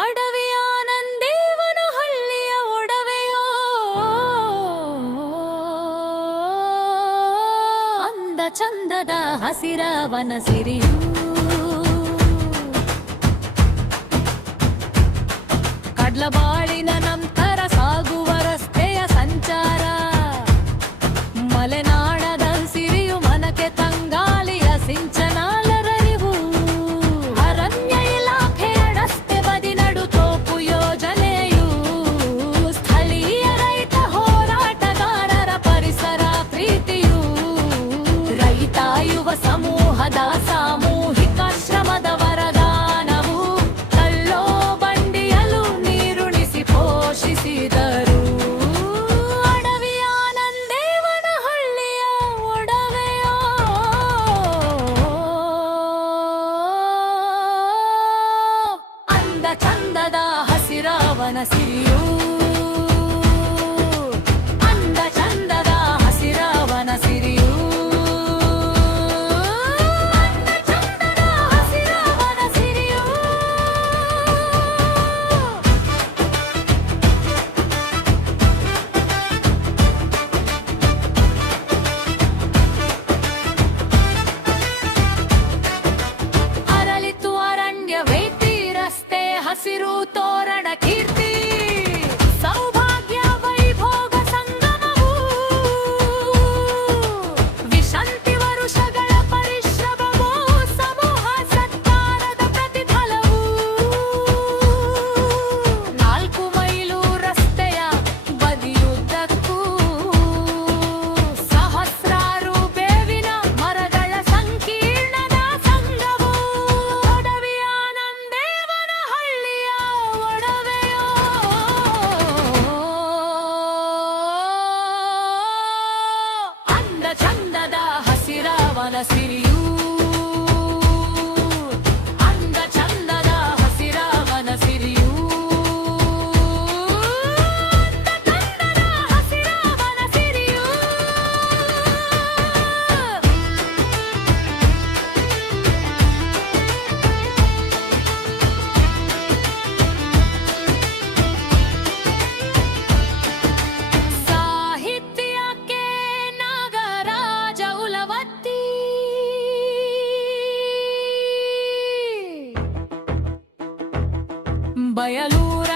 ಅಡವಿಯ ನಂದೇವನ ಹಳ್ಳಿಯ ಒಡವೆಯೋ ಅಂದ ಚಂದದ ಹಸಿರವನ ಸಿರಿಯು ಕಡ್ಲಬಾಳಿನ ನಂತರ ಸಾಗುವ ರಸ್ತೆಯ ಸಂಚಾರ ಮಲೆನಾಡದ ಸಿರಿಯು ಮನಕ್ಕೆ ತಂಗಾಲಿಯ ಸಿಂಚನಾಲರರಿವು ಅರಣ್ಯ ಇಲಾಖೆಯ ರಸ್ತೆ ಬದಿ ನಡು ತೋಪು ಯೋಜನೆಯು ಸ್ಥಳೀಯ ರೈತ ಹೋರಾಟಗಾರರ ಪರಿಸರ ಪ್ರೀತಿಯು ರೈತ ಯುವ ಸಮೂಹದ ಸಾಮೂಹಿಕ ಶ್ರಮದ ವರದಾನವು ಕಲ್ಲೋ ಬಂಡಿಯಲು ನೀರುಣಿಸಿ ಪೋಷಿಸಿದರು ಅಡವಿಯ ನಂದೇವನ ಹಳ್ಳಿಯ ಒಡವೆಯೋ ಅಂದ ಚಂದದ ಹಸಿರವನ ಸಿರಿಯು ಅಂದ ಚಂದದ ಹಸಿರವನ ಸಿರಿಯು ಅಂದ ಚಂದದ ಹಸಿರವನ ಸಿರಿಯು ಅರಳಿತು ಅರಣ್ಯ ವೇತಿ ರಸ್ತೆ ಹಸಿರು ತೋರಣ ಕೀರ್ತಿ ಸೌಭಾಗ್ಯ ವೈಭೋಗ ಸಂಗಮವು ವಿಶಂತಿ ವರುಷಗಳ ಪರಿಶ್ರಮವೋ ಸಮೂಹ ಸತ್ಕಾರದ ಪ್ರತಿಫಲವು 4 ಮೈಲು ರಸ್ತೆಯ ಬದಿಯುದ್ದಕ್ಕೂ ಸಹಸ್ರಾರು ಬೇವಿನ ಮರಗಳ ಸಂಕೀರ್ಣದ ಸಂಗವು ಅಡವಿಯ ನಂದೇವನ ಹಳ್ಳಿಯ ಒಡವೆಯೋ ಅಂದ ಚಂದದ ಹಸಿರವನ ಸಿರಿಯು ಅಂದ ಚಂದದ ಹಸಿರವನ ಸಿರಿಯು ಅಂದ ಚಂದದ ಹಸಿರವನ ಸಿರಿಯು ಸಾಹಿತ್ಯಕ್ಕೆ ನಾಗರಾಜ ಉಲವತ್ತಿ ಬಯಲೂರ